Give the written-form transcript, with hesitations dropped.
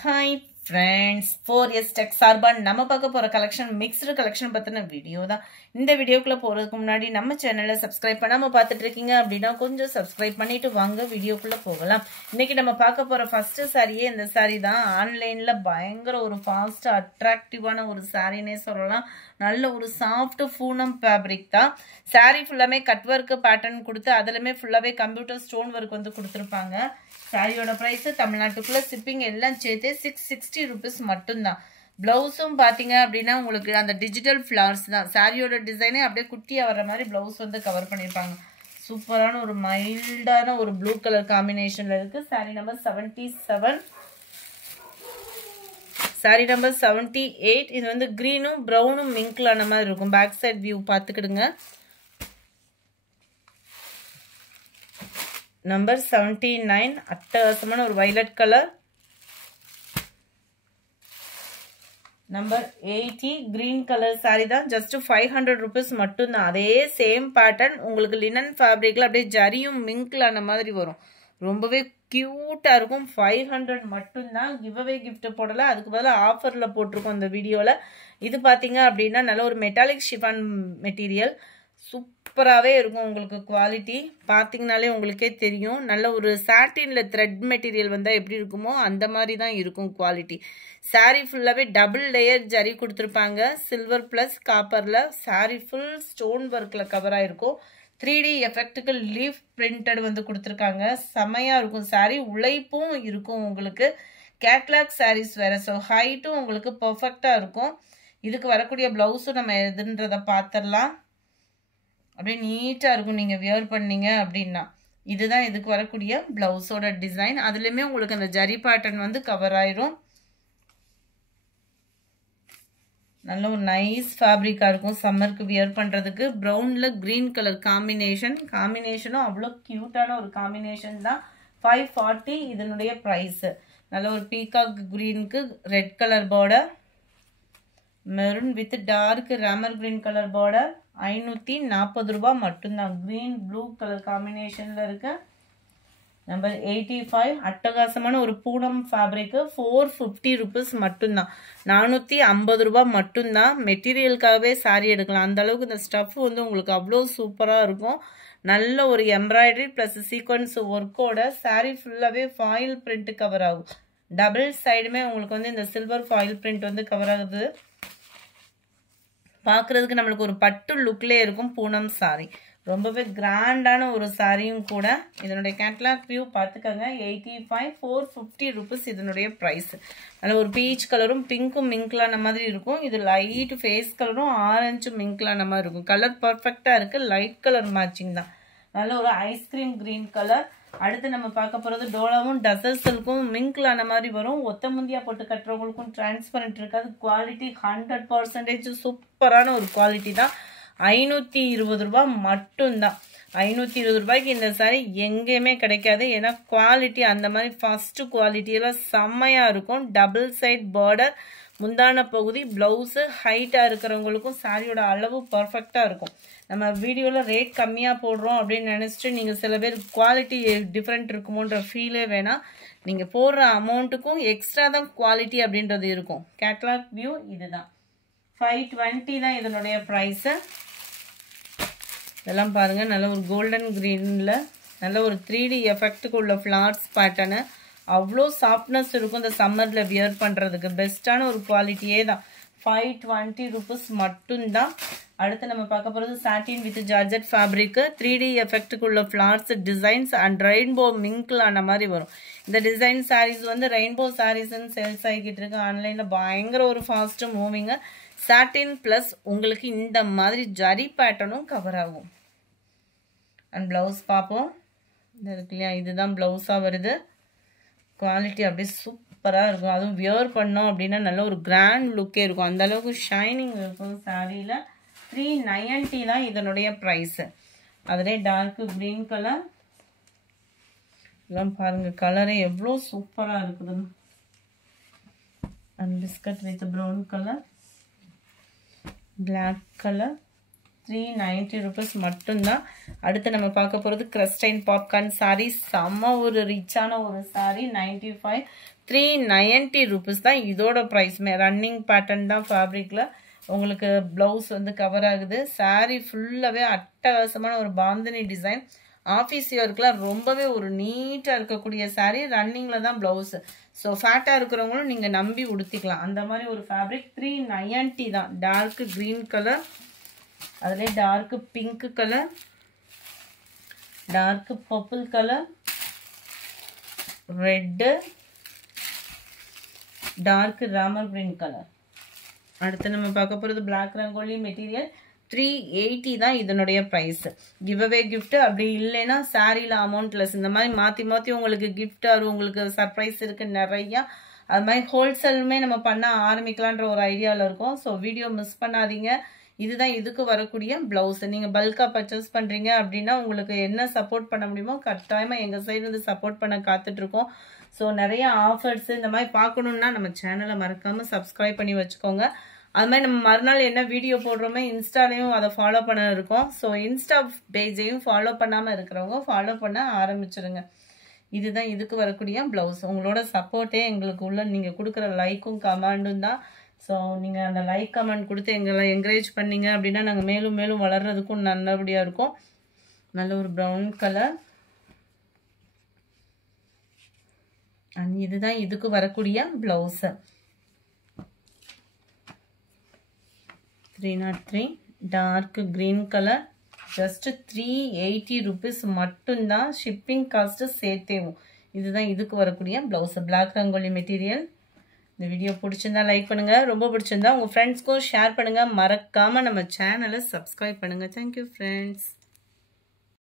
Hi friends, 4S Tech சார்பாக நம்ம பார்க்க போற கலெக்ஷன் மிக்ஸ்டு கலெக்ஷன் பத்தின வீடியோ தான். இந்த வீடியோக்குள்ள போறதுக்கு முன்னாடி நம்ம சேனலை சப்ஸ்கிரைப் பண்ணாம பார்த்துட்டு இருக்கீங்க அப்படின்னா கொஞ்சம் சப்ஸ்கிரைப் பண்ணிட்டு வாங்க வீடியோக்குள்ள போகலாம். இன்னைக்கு நம்ம பார்க்க போற ஃபர்ஸ்ட் சாரியே இந்த சாரி தான். ஆன்லைன்ல பயங்கர ஒரு ஃபாஸ்ட் அட்ராக்டிவான ஒரு சாரினே சொல்லலாம். நல்ல ஒரு சாஃப்ட் பூனம் ஃபேப்ரிக் தான். சாரி ஃபுல்லாமே கட் ஒர்க் பேட்டர்ன் கொடுத்து அதுலமே ஃபுல்லாவே கம்ப்யூட்டர் ஸ்டோன் ஒர்க் வந்து கொடுத்துருப்பாங்க. சாரியோட பிரைஸ் தமிழ்நாட்டுக்குள்ள ஷிப்பிங் எல்லாம் சேர்த்து 660 rupees மட்டும்தான். பிளவுஸும் பாத்தீங்க அப்படின்னா உங்களுக்கு அந்த டிஜிட்டல் ஃபிளவர்ஸ் தான். சாரியோட டிசைனே அப்படியே குட்டியா வர மாதிரி பிளவுஸ் வந்து கவர் பண்ணிருப்பாங்க. சூப்பரான ஒரு மைல்டான ஒரு ப்ளூ கலர் காம்பினேஷன்ல இருக்கு. Sari number 77, sari number 78. இது வந்து கிரீனும் ப்ரௌனும் மிங்க்ல ஆன மாதிரி இருக்கும். பேக் சைட் வியூ பாத்துக்கிடுங்க. நம்பர் 79 அட்டகாசமான ஒரு violet colour. Number 80 green colour sari தான். ஜஸ்ட் 500 rupees மட்டும்தான். அதே சேம் பேட்டர்ன் உங்களுக்கு லினன் ஃபேப்ரிக்ல அப்படியே ஜரியும் மிங்க்ல ஆன மாதிரி வரும். ரொம்பவே கியூட்டா இருக்கும். 500 மட்டும்தான். கிவ் அவே கிஃப்ட் போடல, அதுக்கு பதிலாக ஆஃபர்ல போட்டிருக்கோம் இந்த வீடியோல. இது பாத்தீங்க அப்படின்னா நல்ல ஒரு மெட்டாலிக் ஷிஃபான் மெட்டீரியல். சூப்பராகவே இருக்கும். உங்களுக்கு குவாலிட்டி பார்த்தீங்கனாலே உங்களுக்கே தெரியும். நல்ல ஒரு சாட்டின்ல த்ரெட் மெட்டீரியல் வந்தால் எப்படி இருக்குமோ அந்த மாதிரி தான் இருக்கும் குவாலிட்டி. சாரீ ஃபுல்லாகவே டபுள் லேயர் ஜரி கொடுத்துருப்பாங்க. சில்வர் ப்ளஸ் காப்பரில் சாரீ ஃபுல் ஸ்டோன் ஒர்க்கில் கவர் ஆகிருக்கும். 3D எஃபெக்ட்டுக்கு லீஃப் பிரிண்டட் வந்து கொடுத்துருக்காங்க. செமையாக இருக்கும். சாரீ உழைப்பும் இருக்கும் உங்களுக்கு. கேட்லாக் சாரீஸ் வேறு. ஸோ ஹைட்டும் உங்களுக்கு பர்ஃபெக்டாக இருக்கும். இதுக்கு வரக்கூடிய ப்ளவுஸும் நம்ம எதுன்றதை பார்த்துடலாம். அப்படியே நீட்டாக இருக்கும் நீங்கள் வியர் பண்ணீங்க அப்படின்னா. இதுதான் இதுக்கு வரக்கூடிய பிளவுஸோட டிசைன். அதுலேயுமே உங்களுக்கு அந்த ஜரி பேட்டர்ன் வந்து கவர் ஆயிரும். நல்ல ஒரு நைஸ் ஃபேப்ரிக்காக இருக்கும் சம்மருக்கு வியர் பண்ணுறதுக்கு. ப்ரௌனில் க்ரீன் கலர் காம்பினேஷனும் அவ்வளோ க்யூட்டான ஒரு காம்பினேஷன் தான். 540 இதனுடைய ப்ரைஸு. நல்ல ஒரு பீகாக் க்ரீனுக்கு red colour border, maroon with dark Ramar green colour border. 540 ரூபாய் மட்டும்தான். கிரீன் ப்ளூ கலர் காம்பினேஷன்ல இருக்கு. நம்பர் 85 அட்டகாசமான ஒரு பூனம் ஃபேப்ரிக்கு. 450 rupees மட்டும்தான். 450 ரூபாய் மட்டும்தான். மெட்டீரியலுக்காகவே சாரி எடுக்கலாம். அந்த அளவுக்கு இந்த ஸ்டஃப் வந்து உங்களுக்கு அவ்வளோ சூப்பராக இருக்கும். நல்ல ஒரு எம்ப்ராய்டரி ப்ளஸ் சீக்வன்ஸ் ஒர்க்கோட சாரி ஃபுல்லாகவே ஃபாயில் பிரிண்ட் கவர் ஆகும். டபுள் சைடுமே உங்களுக்கு வந்து இந்த சில்வர் ஃபாயில் பிரிண்ட் வந்து கவர் ஆகுது. பார்க்குறதுக்கு நம்மளுக்கு ஒரு பட்டு லுக்லேயே இருக்கும் பூனம் சாரி. ரொம்பவே கிராண்டான ஒரு சாரியும் கூட. இதனுடைய கேட்லாக் வியூ பார்த்துக்கோங்க. 85, 450 rupees இதனுடைய ப்ரைஸ். அதில் ஒரு பீச் கலரும் பிங்க்கும் மிங்க்லான மாதிரி இருக்கும். இது லைட் ஃபேஸ் கலரும் ஆரஞ்சு மிங்க்லான மாதிரி இருக்கும். கலர் பர்ஃபெக்டாக இருக்குது. லைட் கலர் மேட்சிங் தான். நல்ல ஒரு ஐஸ்கிரீம் கிரீன் கலர். அடுத்து நம்ம பார்க்க போகிறது டோலாவும் டசர் சில்க்கும் மிங்க்லான மாதிரி வரும். ஒத்த முந்தியா போட்டு கட்டுறவங்களுக்கும் டிரான்ஸ்பரண்ட் இருக்காது. குவாலிட்டி 100% சூப்பரான ஒரு குவாலிட்டி தான். 520 ரூபாய் மட்டும்தான். 520 ரூபாய்க்கு இந்த சாரி எங்கேயுமே கிடைக்காது. ஏன்னா குவாலிட்டி அந்த மாதிரி ஃபர்ஸ்ட் குவாலிட்டியெல்லாம் செம்மையாக இருக்கும். டபுள் சைட் பார்டர், முந்தான பகுதி, ப்ளவுஸு ஹைட்டாக இருக்கிறவங்களுக்கும் சாரியோட அளவு பர்ஃபெக்டாக இருக்கும். நம்ம வீடியோவில் ரேட் கம்மியாக போடுறோம் அப்படின்னு நினச்சிட்டு நீங்கள் சில பேர் குவாலிட்டி டிஃப்ரெண்ட் இருக்குமோன்ற ஃபீலே வேணாம். நீங்கள் போடுற அமௌண்ட்டுக்கும் எக்ஸ்ட்ரா தான் குவாலிட்டி அப்படின்றது இருக்கும். கேட்லாக் வியூ இதுதான். 520 தான் இதனுடைய ப்ரைஸு. இதெல்லாம் பாருங்கள். நல்ல ஒரு கோல்டன் க்ரீனில் நல்ல ஒரு 3D எஃபெக்ட்டுக்கு உள்ள ஃப்ளார்ஸ் பேட்டர்னு. அவ்வளோ சாஃப்ட்னஸ் இருக்கும் இந்த சம்மரில் வியர் பண்ணுறதுக்கு. பெஸ்ட்டான ஒரு குவாலிட்டியே தான். 520 rupees மட்டும்தான். அடுத்து நம்ம பார்க்க போகிறது சாட்டின் வித் ஜார்ஜெட் ஃபேப்ரிக்கு. 3D எஃபெக்ட்டுக்கு உள்ள ஃப்ளார்ஸ் டிசைன்ஸ் அண்ட் ரெயின்போ மிங்க்லான மாதிரி வரும். இந்த டிசைன் சாரீஸ் வந்து ரெயின்போ சாரீஸ்ன்னு சேல்ஸ் ஆகிக்கிட்டு இருக்கு. ஆன்லைனில் பயங்கர ஒரு ஃபாஸ்ட்டு மூவிங்கு. சாட்டின் ப்ளஸ் உங்களுக்கு இந்த மாதிரி ஜரி பேட்டர்னும் கவர் ஆகும். அண்ட் ப்ளவுஸ் பார்ப்போம். இது இருக்கு இல்லையா, இதுதான் ப்ளவுஸாக வருது. குவாலிட்டி அப்படியே சூப்பராக இருக்கும். அதுவும் வியர் பண்ணோம் அப்படின்னா நல்ல ஒரு கிராண்ட் லுக்கே இருக்கும். அந்த அளவுக்கு ஷைனிங் இருக்கும் சாரியில். 390 தான் இதனுடைய ப்ரைஸு. அதிலே டார்க் க்ரீன் கலர். எல்லாம் பாருங்கள் கலரே எவ்வளோ சூப்பராக இருக்குதுன்னு. And biscuit with brown colour, black colour. 390 rupees மட்டும்தான். அடுத்து நம்ம பார்க்க போகிறது கிறிஸ்டைன் பாப்கார்ன் சாரீ. செம்ம ஒரு ரிச்சான ஒரு சாரீ. 95 390 rupees தான் இதோட ப்ரைஸ்மே. ரன்னிங் பேட்டர்ன் தான் ஃபேப்ரிக்கில் உங்களுக்கு ப்ளவுஸ் வந்து கவர் ஆகுது. சாரீ ஃபுல்லாகவே அட்டகாசமான ஒரு பாந்தினி டிசைன். ஆஃபீஸ் இயர்க்குலாம் ரொம்பவே ஒரு நீட்டாக இருக்கக்கூடிய சாரீ. ரன்னிங்கில் தான் ப்ளவுஸு. ஸோ ஃபேட்டாக இருக்கிறவங்களும் நீங்கள் நம்பி உடுத்திக்கலாம். அந்த மாதிரி ஒரு ஃபேப்ரிக். 390 தான். டார்க் க்ரீன் கலர், அதிலே dark pink colour, dark purple colour, red, dark Ramar green colour. அடுத்து நம்ம பார்க்க போகிறது பிளாக் ரங்கோலி மெட்டீரியல். 380 தான் இதனுடைய ப்ரைஸ். கிவ்அவே கிஃப்ட் அப்படி இல்லைன்னா சாரியில் அமௌண்ட் லெஸ். இந்த மாதிரி மாற்றி மாற்றி உங்களுக்கு கிஃப்ட் வரும், உங்களுக்கு சர்ப்ரைஸ் இருக்குது நிறையா. அது மாதிரி ஹோல்சேலுமே நம்ம பண்ண ஆரம்பிக்கலான்ற ஒரு ஐடியாவில் இருக்கோம். ஸோ வீடியோ மிஸ் பண்ணாதீங்க. இதுதான் இதுக்கு வரக்கூடிய ப்ளவுஸ். நீங்கள் பல்காக பர்ச்சேஸ் பண்ணுறீங்க அப்படின்னா உங்களுக்கு என்ன சப்போர்ட் பண்ண முடியுமோ கட்டாயமாக எங்கள் சைடு வந்து சப்போர்ட் பண்ண காத்துட்ருக்கோம். ஸோ நிறைய ஆஃபர்ஸ் இந்த மாதிரி பார்க்கணுன்னா நம்ம சேனலை மறக்காமல் சப்ஸ்கிரைப் பண்ணி வச்சுக்கோங்க. அது மாதிரி நம்ம மறுநாள் என்ன வீடியோ போடுறோமே இன்ஸ்டாலையும் அதை ஃபாலோ பண்ண இருக்கோம். ஸோ இன்ஸ்டா பேஜையும் ஃபாலோ பண்ணாமல் இருக்கிறவங்க ஃபாலோ பண்ண ஆரம்பிச்சிடுங்க. இதுதான் இதுக்கு வரக்கூடிய ப்ளவுஸ். உங்களோட சப்போர்ட்டே எங்களுக்கு உள்ள நீங்கள் கொடுக்குற லைக்கும் கமெண்டும் தான். ஸோ நீங்கள் அந்த லைக் கமெண்ட் கொடுத்து எங்களை என்கரேஜ் பண்ணீங்க அப்படின்னா நாங்கள் மேலும் மேலும் வளர்கிறதுக்கும் நல்லபடியாக இருக்கும். நல்ல ஒரு ப்ரௌன் கலர். அண்ட் இதுதான் இதுக்கு வரக்கூடிய blouse. 303 dark green colour. Just 380 rupees மட்டும்தான். ஷிப்பிங் காஸ்ட்டு சேர்த்தேவும். இதுதான் இதுக்கு வரக்கூடிய ப்ளவுஸு. Black rangoli material. இந்த வீடியோ பிடிச்சிருந்தா லைக் பண்ணுங்கள். ரொம்ப பிடிச்சிருந்தா உங்கள் ஃப்ரெண்ட்ஸ்க்கும் ஷேர் பண்ணுங்கள். மறக்காமல் நம்ம சேனலை சப்ஸ்கிரைப் பண்ணுங்கள். Thank you friends.